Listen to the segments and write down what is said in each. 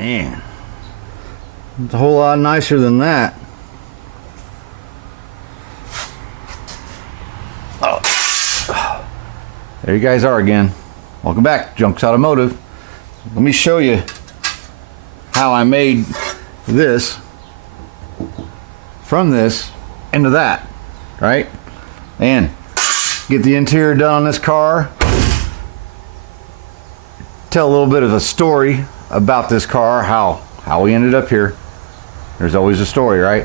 Man, it's a whole lot nicer than that. Oh. There you guys are again. Welcome back, Junks Automotive. Let me show you how I made this from this into that, right? And get the interior done on this car. Tell a little bit of a story about this car, how we ended up here. There's always a story, right?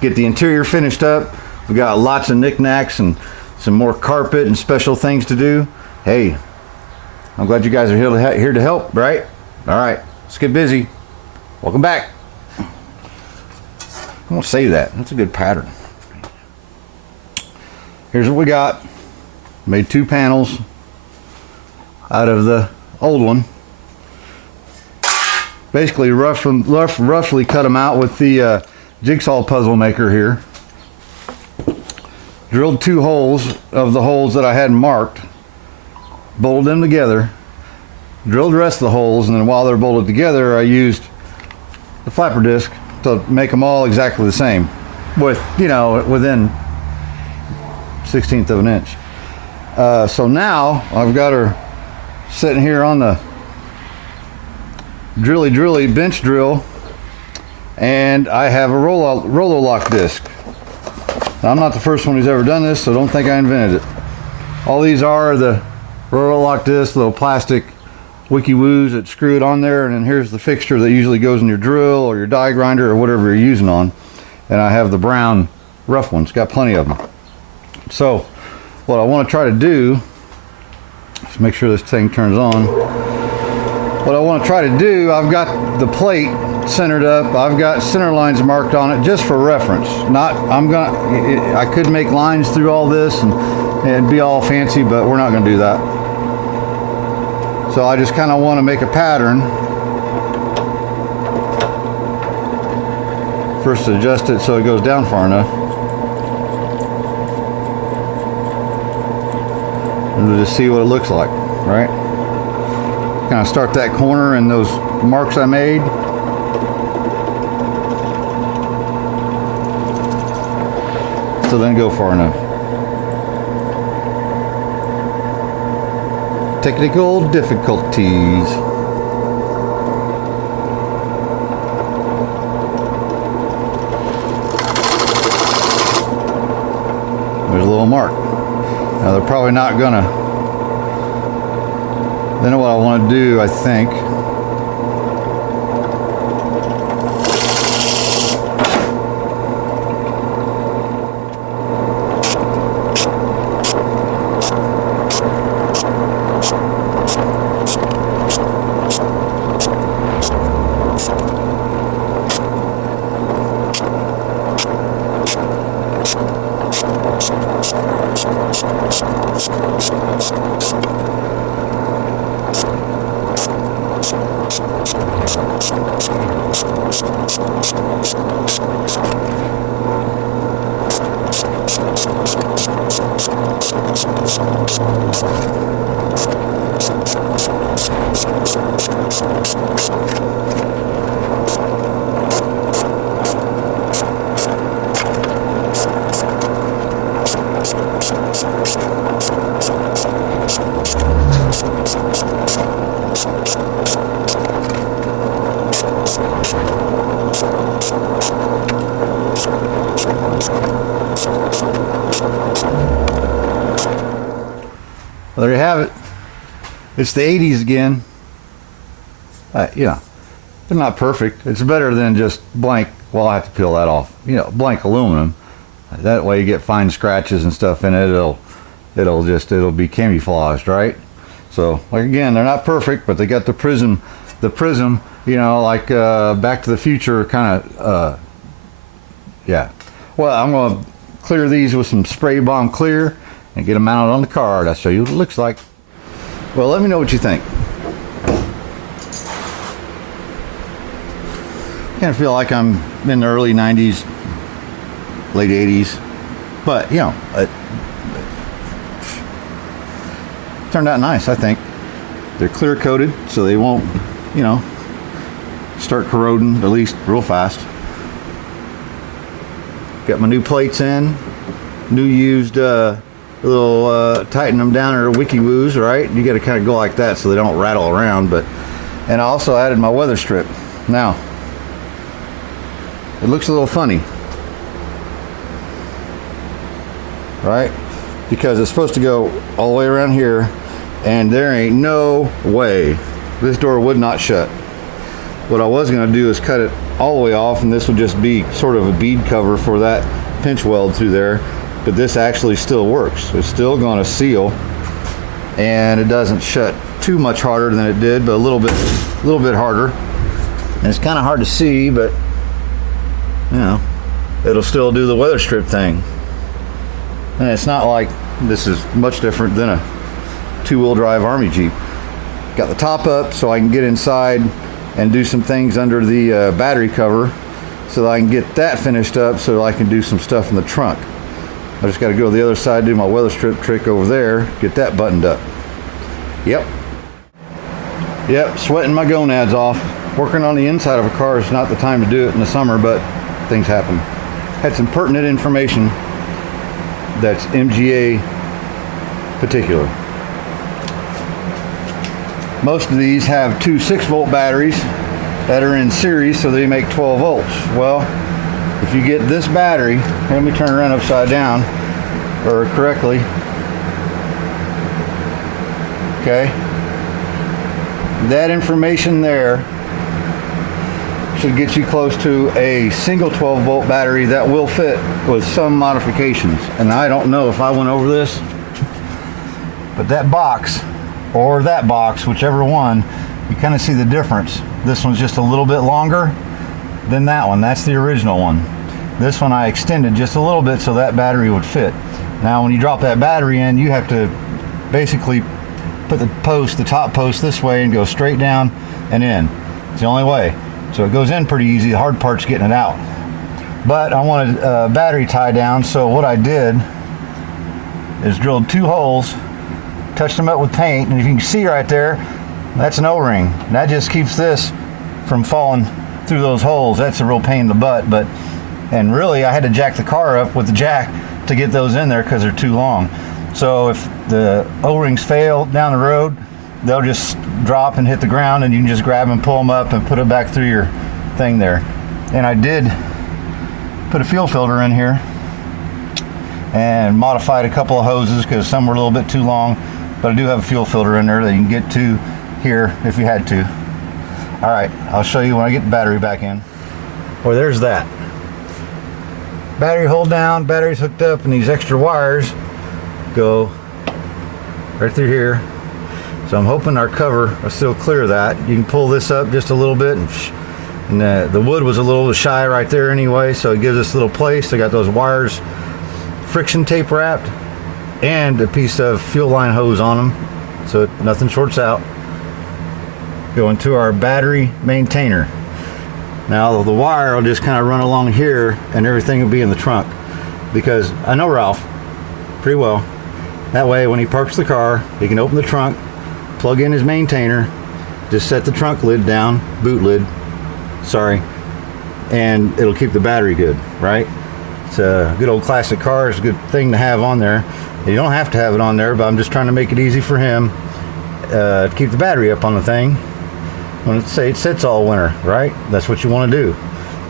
Get the interior finished up. We got lots of knickknacks and some more carpet and special things to do. Hey, I'm glad you guys are here to help, right? All right, let's get busy. Welcome back. I won't save that. That's a good pattern. Here's what we got. Made 2 panels out of the old one. Basically roughly cut them out with the jigsaw puzzle maker here. Drilled 2 holes of the holes that I had marked, bolted them together, drilled the rest of the holes, and then while they're bolted together I used the flapper disc to make them all exactly the same, with, you know, within 1/16 of an inch. So now I've got her sitting here on the drilly bench drill, and I have a roller lock disc. Now, I'm not the first one who's ever done this, so don't think I invented it. All these are the roller lock discs, little plastic wiki woos that screw it on there, and then here's the fixture that usually goes in your drill or your die grinder or whatever you're using on. And I have the brown rough ones, got plenty of them. So what I want to try to do, let's make sure this thing turns on. What I want to try to do, I've got the plate centered up, I've got center lines marked on it just for reference. I could make lines through all this and be all fancy, but we're not going to do that. So I just kind of want to make a pattern. First adjust it so it goes down far enough. And we'll just see what it looks like, right? Kind of start that corner and those marks I made. So then go far enough. Technical difficulties. There's a little mark. Now they're probably not gonna. Then what I want to do, I think, well, there you have it. It's the 80s again. You know, they're not perfect. It's better than just blank. Well, I have to peel that off. You know, blank aluminum. That way you get fine scratches and stuff in it. It'll be camouflaged, right? So, like, again, they're not perfect, but they got the prism, you know, like Back to the Future kind of, yeah. Well, I'm going to clear these with some spray bomb clear and get them mounted on the car. I'll show you what it looks like. Well, let me know what you think. Kind of feel like I'm in the early 90s, late 80s, but, you know, it turned out nice, I think. They're clear coated, so they won't, you know, start corroding, at least real fast. Got my new plates in, new used little tighten them down or wiki woos, right? You got to kind of go like that so they don't rattle around. And I also added my weather strip. Now it looks a little funny, right? Because it's supposed to go all the way around here, and there ain't no way this door would not shut. What I was going to do is cut it all the way off, and this would just be sort of a bead cover for that pinch weld through there. But this actually still works. It's still going to seal, and it doesn't shut too much harder than it did, but a little bit harder. And it's kind of hard to see, but you know, it'll still do the weather strip thing. And it's not like this is much different than a two-wheel drive Army Jeep. Got the top up so I can get inside and do some things under the battery cover, so that I can get that finished up so that I can do some stuff in the trunk. I just got to go to the other side, do my weather strip trick over there, get that buttoned up. Yep, sweating my gonads off. Working on the inside of a car is not the time to do it in the summer, but things happen. Had some pertinent information that's MGA particular. Most of these have two 6-volt batteries that are in series, so they make 12 volts. Well, if you get this battery, let me turn around upside down, or correctly. Okay. That information there should get you close to a single 12-volt battery that will fit with some modifications. And I don't know if I went over this, but that box, or that box, whichever one, you kind of see the difference. This one's just a little bit longer than that one. That's the original one. This one I extended just a little bit so that battery would fit. Now when you drop that battery in, you have to basically put the top post this way and go straight down and in. It's the only way. So it goes in pretty easy. The hard part's getting it out. But I wanted a battery tie down, so what I did is drilled 2 holes, touched them up with paint, and if you can see right there, that's an O-ring. That just keeps this from falling through those holes. That's a real pain in the butt, and really I had to jack the car up with the jack to get those in there because they're too long. So if the O-rings fail down the road, they'll just drop and hit the ground, and you can just grab them, pull them up, and put it back through your thing there. And I did put a fuel filter in here and modified a couple of hoses because some were a little bit too long, but I do have a fuel filter in there that you can get to here if you had to. All right, I'll show you when I get the battery back in. Well, there's that. Battery hold down, battery's hooked up, and these extra wires go right through here. So I'm hoping our cover will still clear that. You can pull this up just a little bit, and the wood was a little shy right there anyway, so it gives us a little place. I got those wires friction tape wrapped and a piece of fuel line hose on them, so nothing shorts out. Going to our battery maintainer. Now the wire will just kind of run along here, and everything will be in the trunk, because I know Ralph pretty well. That way when he parks the car, he can open the trunk, plug in his maintainer, just set the trunk lid down, boot lid, sorry, and it'll keep the battery good, right? It's a good old classic car. It's a good thing to have on there. You don't have to have it on there, but I'm just trying to make it easy for him to keep the battery up on the thing when it sits all winter, right? That's what you want to do.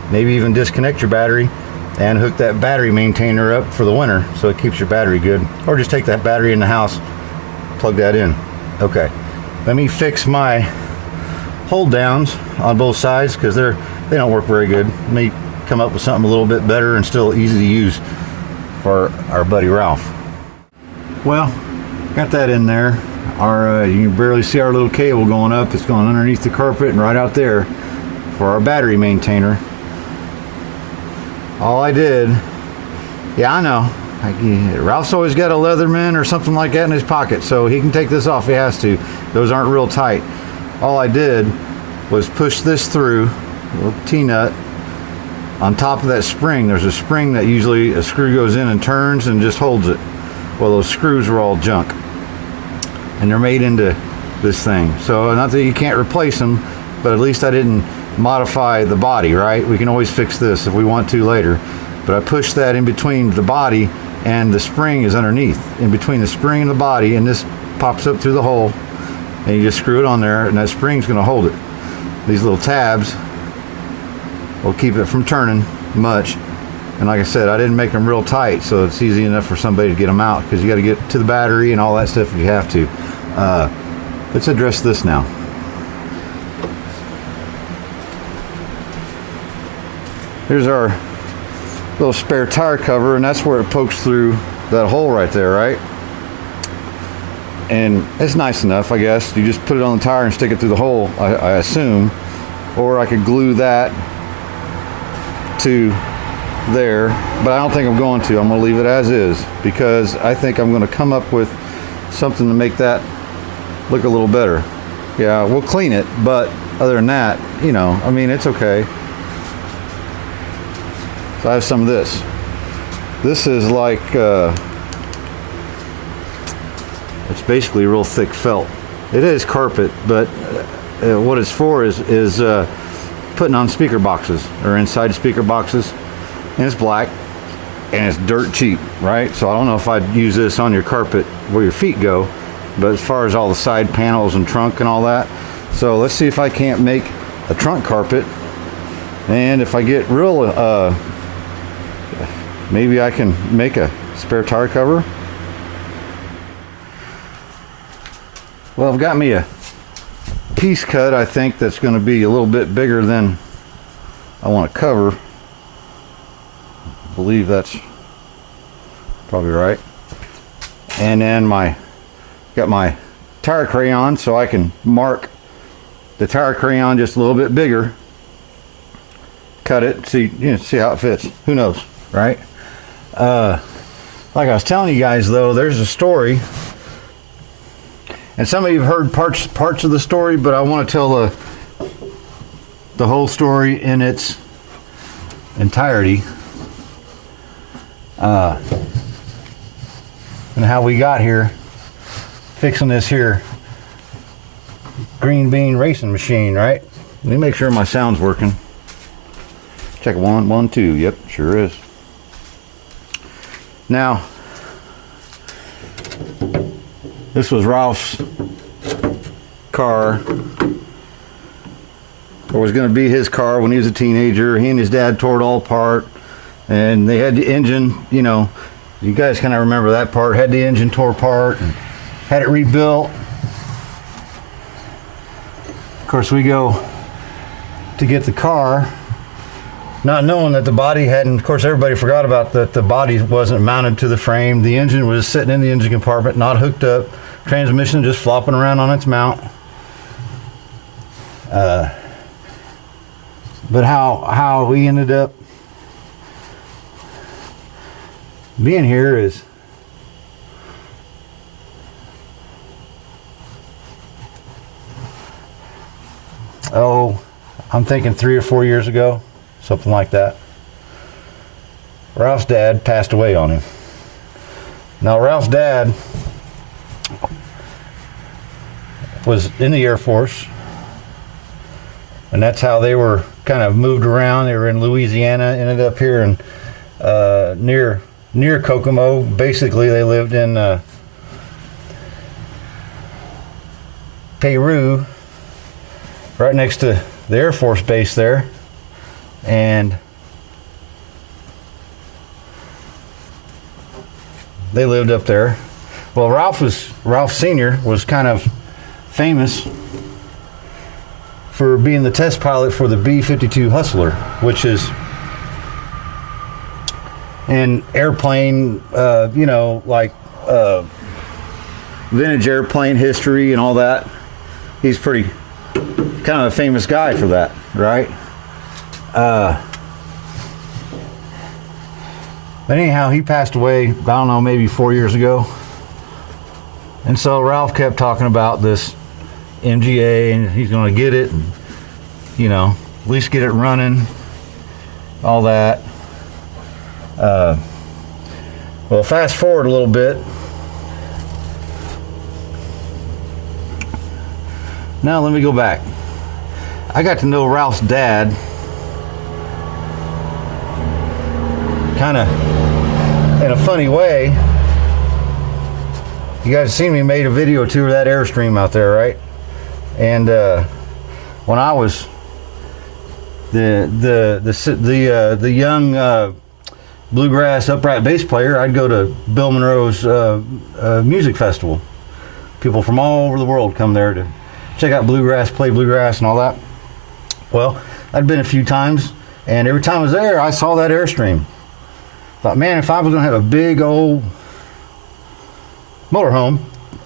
Maybe even disconnect your battery and hook that battery maintainer up for the winter so it keeps your battery good, or just take that battery in the house, plug that in. Okay, let me fix my hold downs on both sides because they don't work very good. Let me come up with something a little bit better and still easy to use for our buddy Ralph. Well, got that in there. You can barely see our little cable going up. It's going underneath the carpet and right out there for our battery maintainer. All I did, yeah, I know, Ralph's always got a Leatherman or something like that in his pocket, so he can take this off if he has to. Those aren't real tight. All I did was push this through, a little T-nut, on top of that spring. There's a spring that usually a screw goes in and turns and just holds it. Well, those screws are all junk, and they're made into this thing. So not that you can't replace them, but at least I didn't modify the body, right? We can always fix this if we want to later. But I push that in between the body, and the spring is underneath, in between the spring and the body, and this pops up through the hole, and you just screw it on there, and that spring's going to hold it. These little tabs will keep it from turning much. And like I said, I didn't make them real tight, so it's easy enough for somebody to get them out, because you got to get to the battery and all that stuff if you have to. Let's address this now. Here's our little spare tire cover, and that's where it pokes through that hole right there, right? And it's nice enough, I guess. You just put it on the tire and stick it through the hole, I assume. Or I could glue that to there, but I don't think I'm going to. I'm going to leave it as is, because I think I'm going to come up with something to make that look a little better. Yeah, we'll clean it, but other than that, you know, I mean, it's okay. So I have some of this. This is like, it's basically real thick felt. It is carpet, but what it's for is putting on speaker boxes, or inside speaker boxes. And it's black, and it's dirt cheap, right? So I don't know if I'd use this on your carpet where your feet go, but as far as all the side panels and trunk and all that. So let's see if I can't make a trunk carpet, and if I get real, maybe I can make a spare tire cover. Well, I've got me a piece cut, I think, that's going to be a little bit bigger than I want to cover. I believe that's probably right. And then got my tire crayon, so I can mark the tire crayon just a little bit bigger. Cut it, see how it fits. Who knows, right? Like I was telling you guys, though, there's a story, and some of you have heard parts of the story, but I want to tell the whole story in its entirety. And how we got here fixing this here green bean racing machine, right? Let me make sure my sound's working. Check 1, 1, 2. Yep, sure is. Now, this was Ralph's car, or was going to be his car when he was a teenager. He and his dad tore it all apart. And they had the engine, you know, you guys kind of remember that part, had the engine tore apart and had it rebuilt. Of course, we go to get the car, not knowing that the body hadn't, of course, everybody forgot about that the body wasn't mounted to the frame. The engine was sitting in the engine compartment, not hooked up. Transmission just flopping around on its mount. But how we ended up being here is I'm thinking 3 or 4 years ago, something like that. Ralph's dad passed away on him. Now, Ralph's dad was in the Air Force, and that's how they were kind of moved around. They were in Louisiana, ended up here in near Kokomo. Basically, they lived in Peru, right next to the Air Force base there, and they lived up there. Well, Ralph Sr. was kind of famous for being the test pilot for the B-52 Hustler, which is an airplane, like vintage airplane history and all that. He's pretty kind of a famous guy for that, right? But anyhow, he passed away, I don't know, maybe 4 years ago. And so Ralph kept talking about this MGA, and he's going to get it, and, at least get it running, all that. Well, fast forward a little bit. Now let me go back. I got to know Ralph's dad kind of in a funny way. You guys seen me made a video tour of that Airstream out there, right? And when I was the young bluegrass upright bass player, I'd go to Bill Monroe's music festival. People from all over the world come there to check out bluegrass, play bluegrass and all that. Well, I'd been a few times, and every time I was there, I saw that Airstream. Thought, man, if I was gonna have a big old motorhome,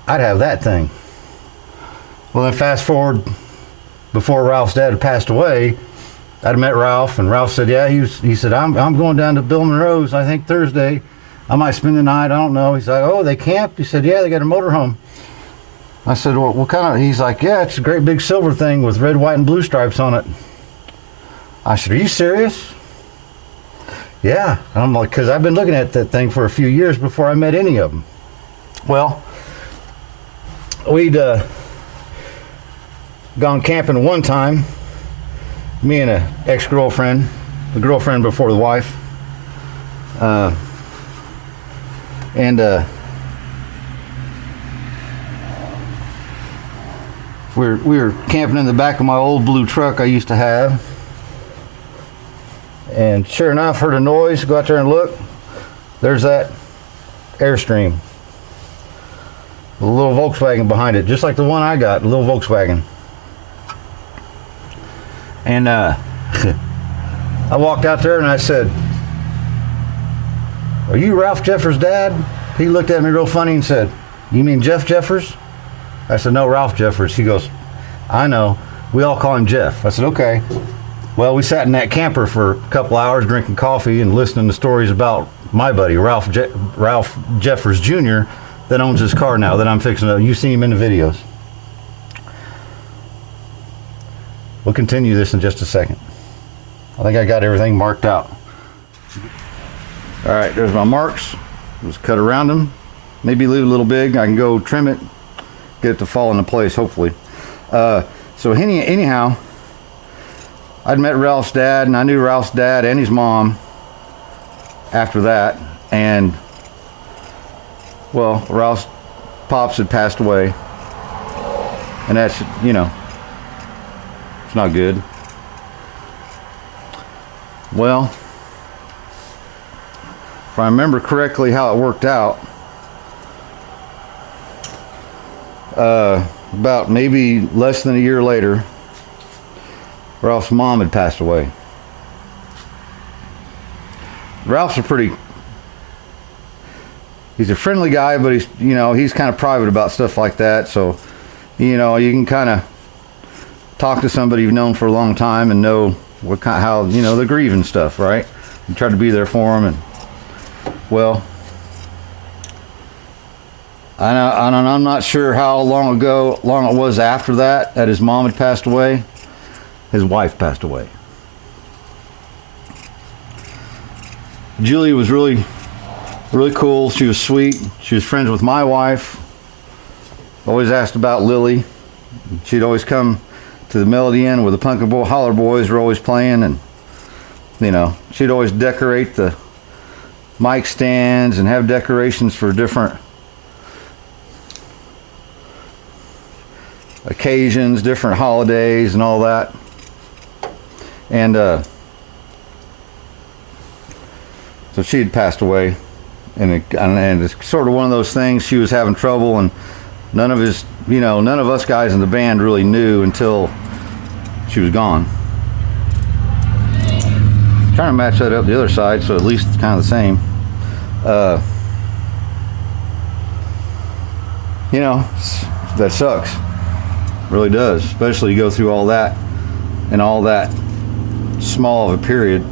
I'd have that thing. Well, then fast forward, before Ralph's dad had passed away, I'd met Ralph, and Ralph said, yeah, he said, I'm going down to Bill Monroe's, I think Thursday. I might spend the night, I don't know. He's like, oh, they camp? He said, yeah, they got a motorhome. I said, well, what kind of, he's like, yeah, it's a great big silver thing with red, white, and blue stripes on it. I said, are you serious? Yeah. And I'm like, because I've been looking at that thing for a few years before I met any of them. Well, we'd gone camping one time, me and an ex-girlfriend, the girlfriend before the wife, we were camping in the back of my old blue truck I used to have, and sure enough, heard a noise, go out there and look, there's that Airstream, a little Volkswagen behind it, just like the one I got, a little Volkswagen. And I walked out there and I said, are you Ralph Jeffers' dad? He looked at me real funny and said, you mean Jeff Jeffers? I said, no, Ralph Jeffers. He goes, I know. We all call him Jeff. I said, okay. Well, we sat in that camper for a couple hours drinking coffee and listening to stories about my buddy, Ralph Jeffers Jr., that owns his car now that I'm fixing up. You've seen him in the videos. We'll continue this in just a second. I think I got everything marked out. All right, there's my marks. Just cut around them. Maybe leave it a little big. I can go trim it, get it to fall into place, hopefully. So anyhow, I'd met Ralph's dad, and I knew Ralph's dad and his mom after that. And, well, Ralph's pops had passed away. And that's, you know, it's not good. Well, if I remember correctly how it worked out, about maybe less than a year later, Ralph's mom had passed away. Ralph's he's a friendly guy, but he's kind of private about stuff like that. So, you can kind of talk to somebody you've known for a long time and know how the grieving stuff, right? You try to be there for them, and well, I'm not sure how long it was after that his mom had passed away. His wife passed away. Julie was really, really cool. She was sweet. She was friends with my wife. Always asked about Lily. She'd always come to the Melody Inn where the Punkin' Holler Boys were always playing, and she'd always decorate the mic stands and have decorations for different occasions, different holidays and all that. And so she had passed away, and it's sort of one of those things. She was having trouble, and none of us guys in the band really knew until she was gone. Trying to match that up the other side, so at least it's kind of the same. That sucks. It really does, especially you go through all that and all that small of a period.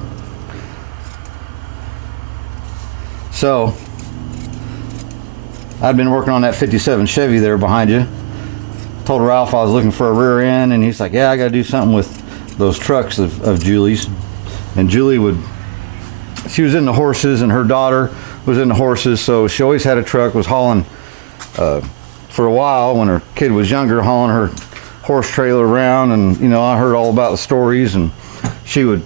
So I'd been working on that 57 Chevy there behind you. Told Ralph I was looking for a rear end, and he's like, yeah, I got to do something with those trucks of Julie's. And Julie she was in the horses, and her daughter was in the horses, so she always had a truck, was hauling, for a while when her kid was younger, hauling horse trailer around, and you know, I heard all about the stories, and she would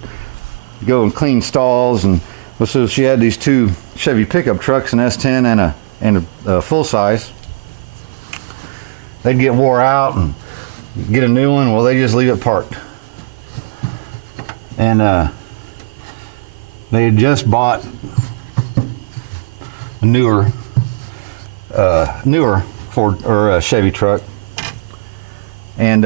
go and clean stalls, and so she had these 2 Chevy pickup trucks, an S10 and a full size. They'd get wore out and get a new one. Well, they just leave it parked. And they had just bought a newer Ford or Chevy truck, and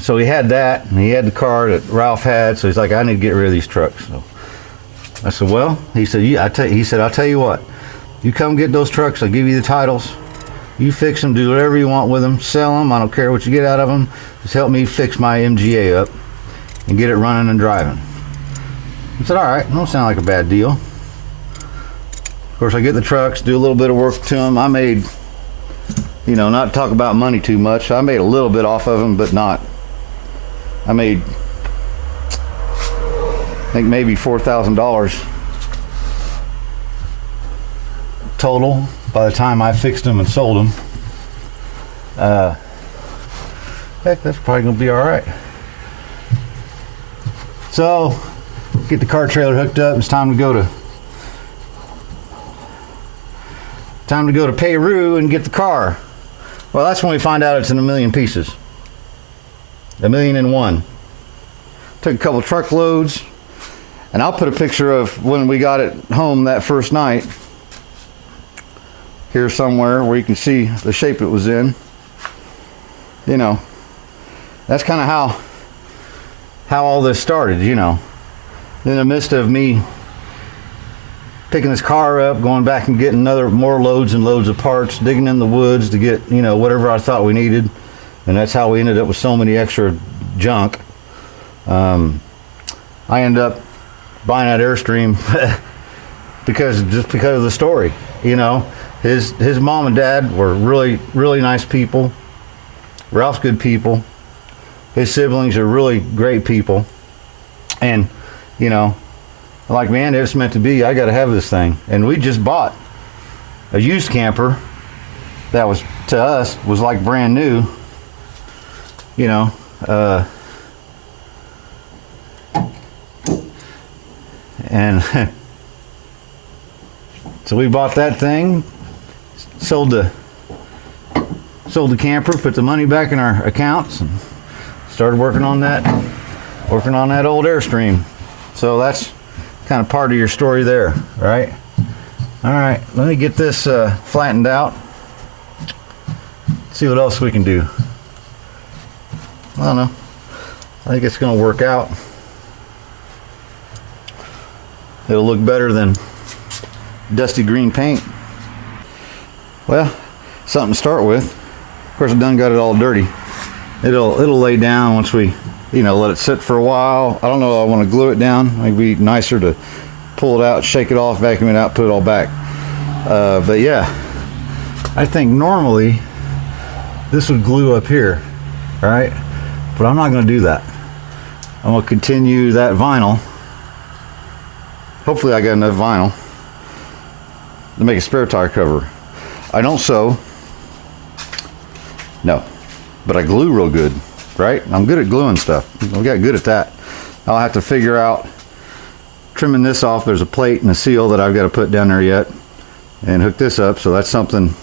so he had that, and he had the car that Ralph had. So he's like, I need to get rid of these trucks. So I said, well, he said, I'll tell you what, you come get those trucks, I'll give you the titles, you fix them, do whatever you want with them, sell them, I don't care what you get out of them, just help me fix my MGA up and get it running and driving. I said, all right, don't sound like a bad deal. Of course, I get the trucks, do a little bit of work to them. I made, you know, not to talk about money too much, I made a little bit off of them, but not. I made, I think maybe $4,000 total by the time I fixed them and sold them. Heck, that's probably gonna be all right. So, get the car trailer hooked up. It's time to go to Peru and get the car. Well, that's when we find out it's in 1,000,000 pieces. 1,000,001. Took a couple truckloads, and I'll put a picture of when we got it home that first night here somewhere where you can see the shape it was in. You know, that's kind of how all this started, you know. In the midst of me picking this car up, going back and getting more loads and loads of parts, digging in the woods to get, you know, whatever I thought we needed. And that's how we ended up with so many extra junk. I ended up buying that Airstream because of the story. You know, his mom and dad were really, really nice people. Ralph's good people. His siblings are really great people. And, you know, like, man, it's meant to be. I got to have this thing. And we just bought a used camper that was, to us, was like brand new. You know, and so we bought that thing, sold the camper, put the money back in our accounts, and started working on that old Airstream. So that's kind of part of your story there, right? All right, let me get this flattened out. See what else we can do. I don't know. I think it's going to work out. It'll look better than dusty green paint. Well, something to start with. Of course, I done got it all dirty. It'll lay down once we, you know, let it sit for a while. I don't know if I want to glue it down. It might be nicer to pull it out, shake it off, vacuum it out, put it all back. But yeah, I think normally this would glue up here, right? But I'm not going to do that. I'm going to continue that vinyl. Hopefully I got enough vinyl to make a spare tire cover. I don't sew. No. But I glue real good, right? I'm good at gluing stuff. I got good at that. I'll have to figure out trimming this off. There's a plate and a seal that I've got to put down there yet and hook this up. So that's something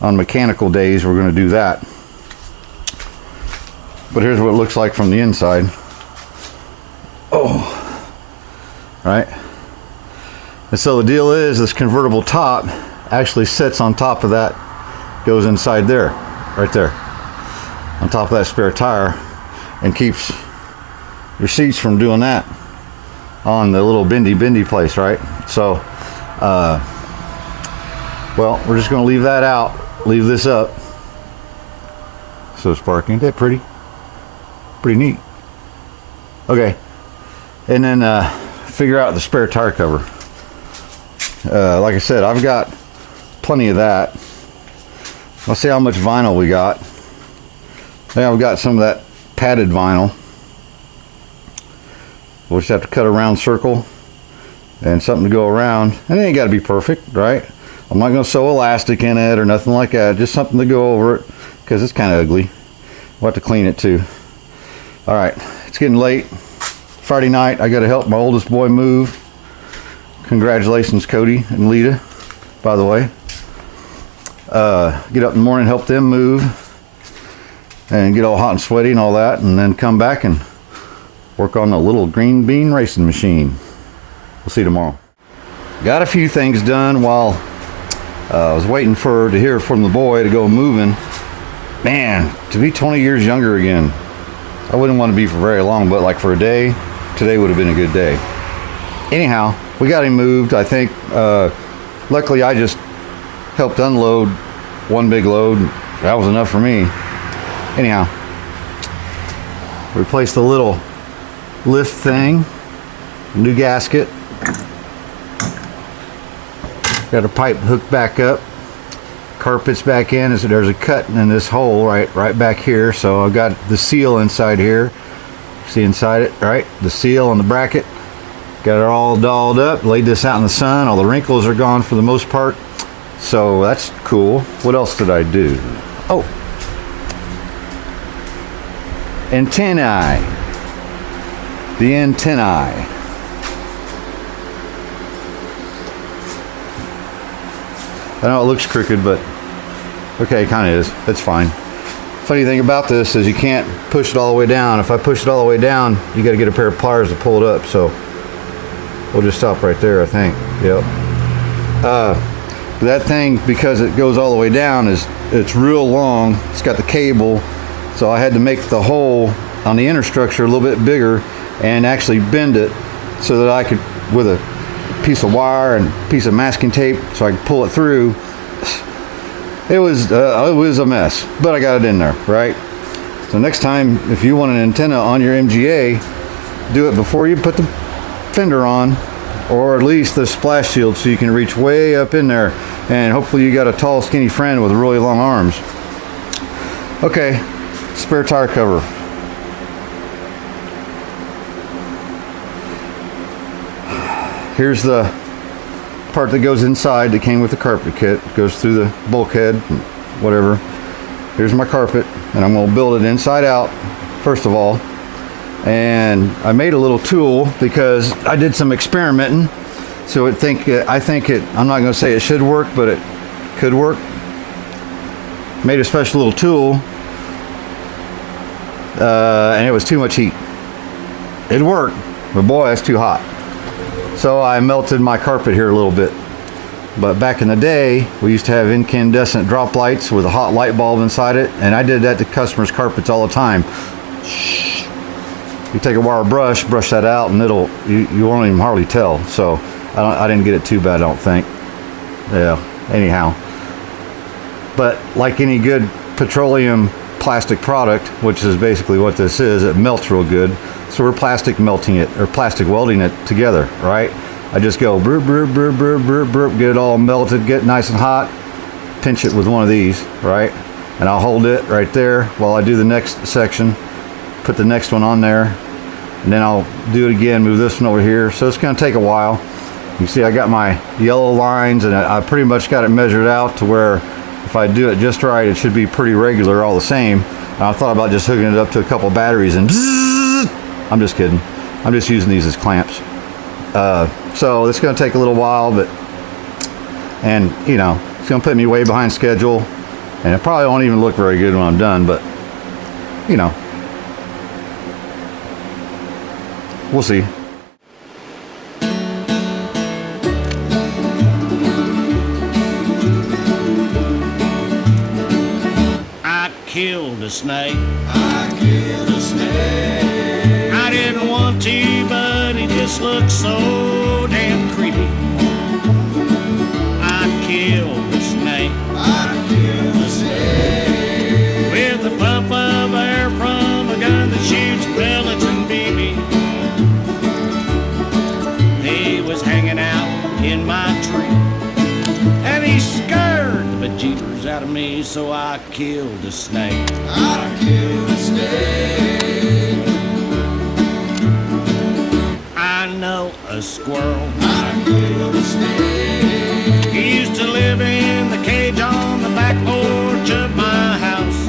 on mechanical days we're going to do that. But here's what it looks like from the inside. Oh, right. And so the deal is this convertible top actually sits on top of that, goes inside there, right there, on top of that spare tire, and keeps your seats from doing that on the little bendy place, right? So, well, we're just going to leave that out, leave this up. So sparking, isn't that pretty? Pretty neat. Okay, and then figure out the spare tire cover. Like I said, I've got plenty of that. Let's see how much vinyl we got. Now we've got some of that padded vinyl. We'll just have to cut a round circle and something to go around. And it ain't got to be perfect, right? I'm not going to sew elastic in it or nothing like that. Just something to go over it, because it's kind of ugly. We'll have to clean it too. All right, it's getting late. Friday night, I got to help my oldest boy move. Congratulations, Cody and Lita, by the way. Get up in the morning, help them move, and get all hot and sweaty and all that, and then come back and work on the little green bean racing machine. We'll see you tomorrow. Got a few things done while I was waiting to hear from the boy to go moving. Man, to be 20 years younger again. I wouldn't want to be for very long, but like for a day, today would have been a good day. Anyhow, we got him moved. I think, luckily I just helped unload one big load. That was enough for me. Anyhow, replaced the little lift thing, new gasket. Got a pipe hooked back up. Carpet's back in. There's a cut in this hole right back here. So I've got the seal inside here. See inside it, right? The seal on the bracket. Got it all dolled up. Laid this out in the sun. All the wrinkles are gone for the most part. So that's cool. What else did I do? Oh, antennae. The antennae. I know it looks crooked, but okay, it kind of is. That's fine. Funny thing about this is you can't push it all the way down. If I push it all the way down, you got to get a pair of pliers to pull it up. So we'll just stop right there, I think. Yep. That thing, because it goes all the way down, it's real long. It's got the cable, so I had to make the hole on the inner structure a little bit bigger and actually bend it so that I could, with a piece of wire and piece of masking tape, so I could pull it through. It was a mess, but I got it in there, right? So next time, if you want an antenna on your MGA, do it before you put the fender on, or at least the splash shield, so you can reach way up in there, and hopefully you got a tall, skinny friend with really long arms. Okay, spare tire cover. Here's the part that goes inside that came with the carpet kit. Goes through the bulkhead, whatever. Here's my carpet, and I'm going to build it inside out first of all. And I made a little tool because I did some experimenting. So I think I'm not going to say it should work, but it could work. Made a special little tool, and it was too much heat. It worked, but boy, that's too hot. So I melted my carpet here a little bit. But back in the day, we used to have incandescent drop lights with a hot light bulb inside it, and I did that to customers' carpets all the time. You take a wire brush that out, and you won't even hardly tell. So I didn't get it too bad, I don't think. Yeah, anyhow. But like any good petroleum plastic product, which is basically what this is, it melts real good. So we're plastic melting it, or plastic welding it together, right? I just go burp, burp, burp, burp, burp, burp, get it all melted, get nice and hot, pinch it with one of these, right? And I'll hold it right there while I do the next section, put the next one on there, and then I'll do it again, move this one over here. So it's gonna take a while. You see I got my yellow lines, and I pretty much got it measured out to where if I do it just right, it should be pretty regular all the same. And I thought about just hooking it up to a couple batteries and bzzz. I'm just kidding. I'm just using these as clamps. So it's going to take a little while, and you know, it's going to put me way behind schedule, and it probably won't even look very good when I'm done, but you know, we'll see. I killed a snake. I killed a snake. I didn't want to, but it just looked so damn creepy. I killed a snake. I killed a snake. With a puff of air from a gun that shoots pellets and BB. He was hanging out in my tree, and he scared the bejeebers out of me, so I killed a snake. I killed a snake. I know know a squirrel. I killed a snake. He used to live in the cage on the back porch of my house.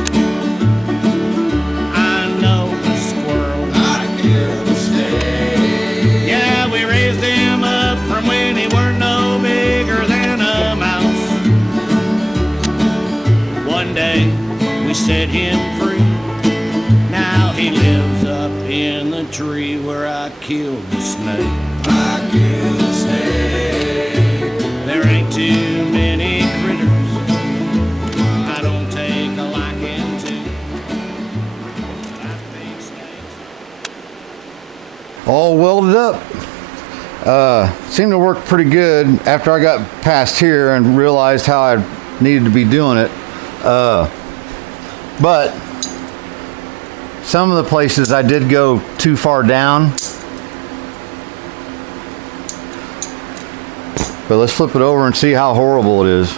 I know a squirrel. I killed a snake. Yeah, we raised him up from when he weren't no bigger than a mouse. One day we set him free. Now he lives up in the tree where I killed the snake. I killed the snake. There ain't too many critters I don't take a liking to. I think snakes. All welded up. Seemed to work pretty good after I got past here and realized how I needed to be doing it. But some of the places I did go too far down. But let's flip it over and see how horrible it is.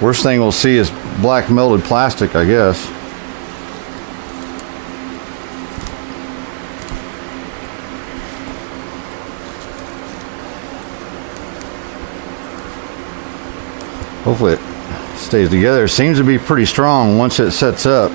Worst thing we'll see is black melted plastic, I guess. Hopefully it stays together. It seems to be pretty strong once it sets up.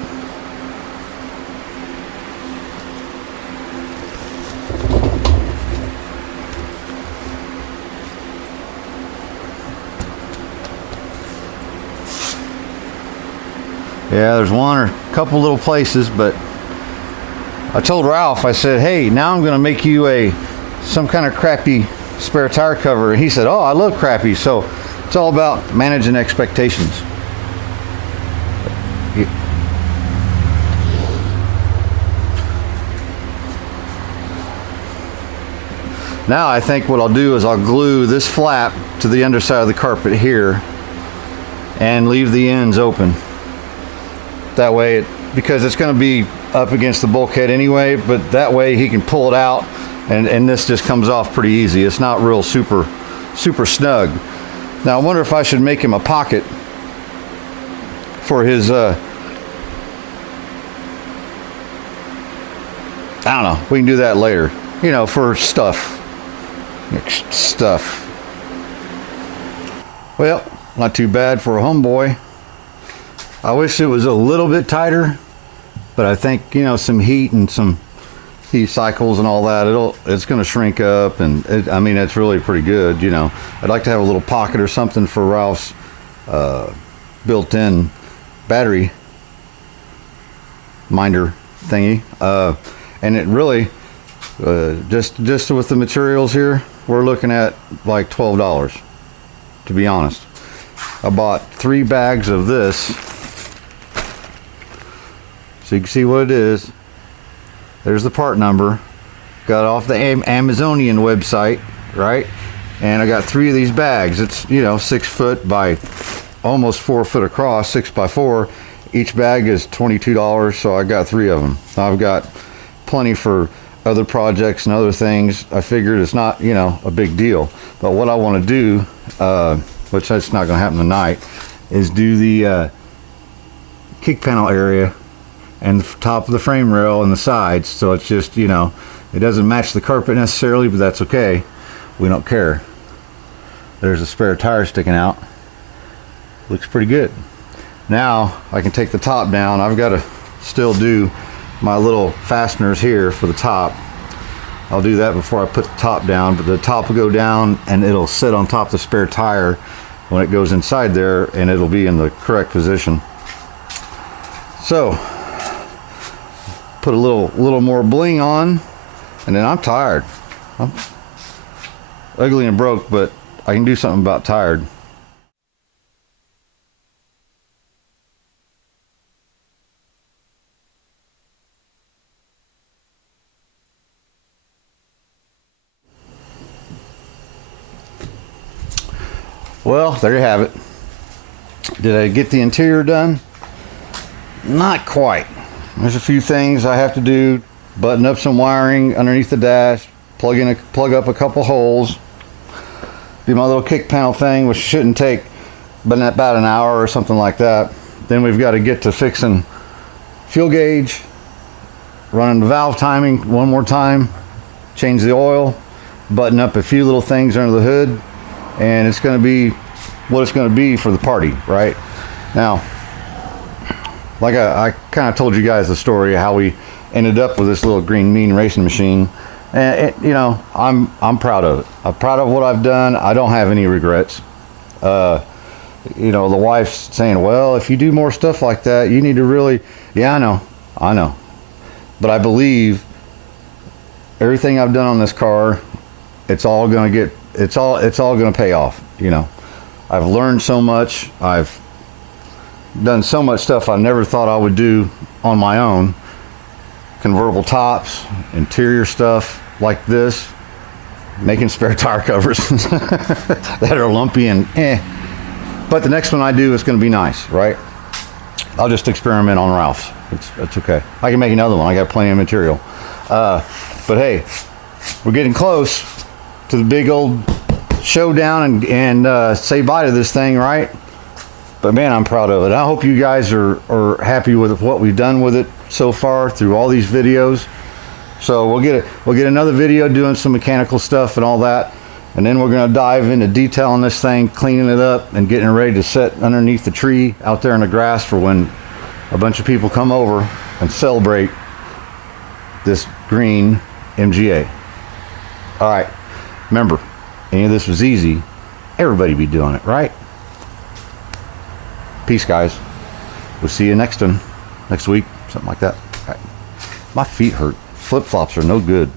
Yeah, there's one or a couple little places, but I told Ralph, I said, hey, now I'm going to make you some kind of crappy spare tire cover. And he said, oh, I love crappy. So it's all about managing expectations. Now I think what I'll do is I'll glue this flap to the underside of the carpet here and leave the ends open. That way, because it's going to be up against the bulkhead anyway, but that way he can pull it out and this just comes off pretty easy. It's not real super snug. Now I wonder if I should make him a pocket for his I don't know, we can do that later, you know, for stuff. Well, not too bad for a homeboy. I wish it was a little bit tighter, but I think, you know, some heat and some heat cycles and all that, it's going to shrink up, and I mean, it's really pretty good, you know. I'd like to have a little pocket or something for Ralph's built-in battery minder thingy, and it really just with the materials here, we're looking at like $12, to be honest. I bought 3 bags of this. So you can see what it is. There's the part number. Got it off the Amazonian website, right? And I got 3 of these bags. It's, you know, 6 foot by almost 4 foot across, 6 by 4. Each bag is $22, so I got 3 of them. I've got plenty for other projects and other things. I figured it's not, you know, a big deal. But what I want to do, which that's not going to happen tonight, is do the kick panel area and the top of the frame rail and the sides, so it's just, you know, it doesn't match the carpet necessarily, but that's okay. We don't care. There's a spare tire sticking out. Looks pretty good. Now I can take the top down. I've got to still do my little fasteners here for the top. I'll do that before I put the top down, but the top will go down and it'll sit on top of the spare tire when it goes inside there, and it'll be in the correct position. So put a little more bling on, and then I'm tired. I'm ugly and broke, but I can do something about tired. Well, there you have it. Did I get the interior done? Not quite. There's a few things I have to do. Button up some wiring underneath the dash, plug up a couple holes, do my little kick panel thing, which shouldn't take but about an hour or something like that. Then we've got to get to fixing fuel gauge, running the valve timing one more time, change the oil, button up a few little things under the hood, and it's going to be what it's going to be for the party, right? Now, like I kind of told you guys the story of how we ended up with this little green mean racing machine, and you know, I'm proud of it. I'm proud of what I've done. I don't have any regrets. You know, the wife's saying, well, if you do more stuff like that, you need to really, yeah, I know, but I believe everything I've done on this car, it's all going to pay off. You know, I've learned so much. I've done so much stuff I never thought I would do on my own. Convertible tops, interior stuff like this, making spare tire covers that are lumpy and But the next one I do is going to be nice, right? I'll just experiment on Ralph's. It's okay. I can make another one. I got plenty of material. But hey, we're getting close to the big old showdown and say bye to this thing, right? But man, I'm proud of it. I hope you guys are happy with what we've done with it so far through all these videos. So we'll get another video doing some mechanical stuff and all that. And then we're going to dive into detail on this thing, cleaning it up and getting it ready to set underneath the tree out there in the grass for when a bunch of people come over and celebrate this green MGA. All right. Remember, any of this was easy. Everybody be doing it, right? Peace, guys. We'll see you next week, something like that. All right. My feet hurt. Flip-flops are no good.